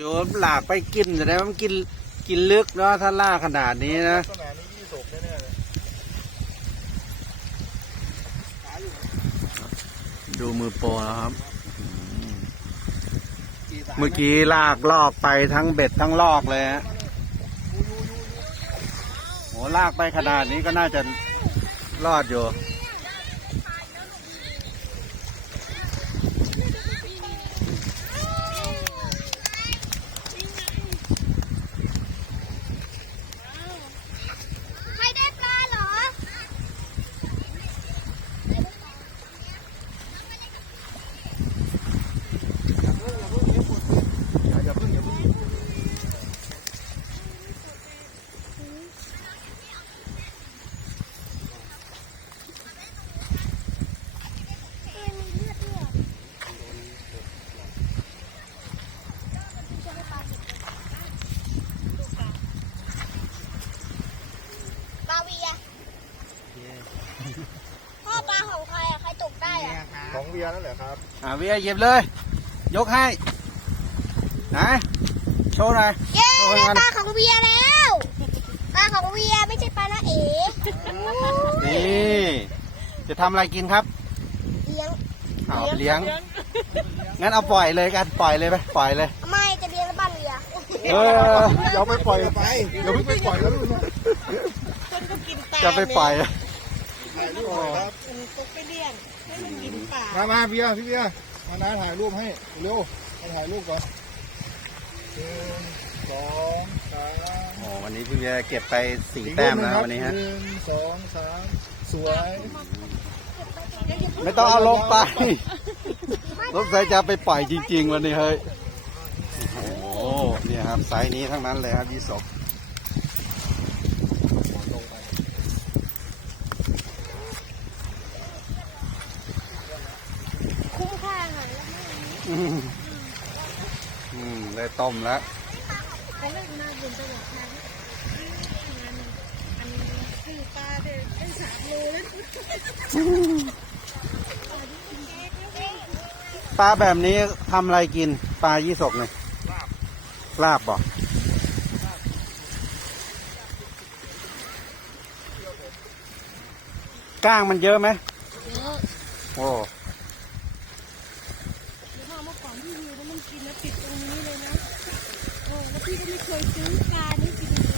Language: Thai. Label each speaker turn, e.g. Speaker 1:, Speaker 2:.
Speaker 1: โยมหลากไปกินแต่ได้มันกินกินลึกเนาะถ้าล่าขนาดนี้นะ ดูมือโปนะครับเมื่อกี้ลากลอกไปทั้งเบ็ดทั้งลอกเลยฮะโหลากไปขนาดนี้ก็น่าจะรอดอยู่
Speaker 2: พ่อปลาของใครอะใครตกได้อะ
Speaker 3: ของเวียนั่นแหละครับ
Speaker 1: อ่าเวียเหยียบเลย ยกให้นะโชว์หน่อย
Speaker 2: เย้ปลาของเวียแล้วปลาของเวียไม่ใช่ปลาละเอ๋
Speaker 1: นี่จะทำอะไรกินครับ เลี้ยงเอาเลี้ยงงั้นเอาปล่อยเลยกันปล่อยเลยไหมปล่อยเลย
Speaker 2: ไม่จะเลี้ยงบ้านเวีย
Speaker 1: เอเดี๋ยวไปปล่อย
Speaker 3: ไปเดี๋ยวไปปล่อยแล้วลูก
Speaker 2: จ
Speaker 1: ะไปปล่อย
Speaker 3: ไม่ตอ
Speaker 2: ง
Speaker 3: ไปมันก่ามาเพียพี่เพีมาหน้าถ่ายรูปให้เร็วมาถ่ายรูปก่อนหนสองสาม
Speaker 1: โอ้วันนี้พี่เพีเก็บไปสี่แต้มแล้ววันนี้ฮะ
Speaker 3: หนึ่งสองสามสวย
Speaker 1: ไม่ต้องเอาลงไปรถไฟจะไปปล่อยจริงๆ วันนี้เฮ้ย โอ้โหเนี่ยครับไซสนี้ทั้งนั้นเลยครับยี่สกได้ต้มแล้วปลาแบบนี้ทำอะไรกินปลายี่สกเนี่ลาบบอกก้างมันเยอะไหมเยอะโอ้
Speaker 2: ที่ก็ไม่เคยซื้อการนี่สิ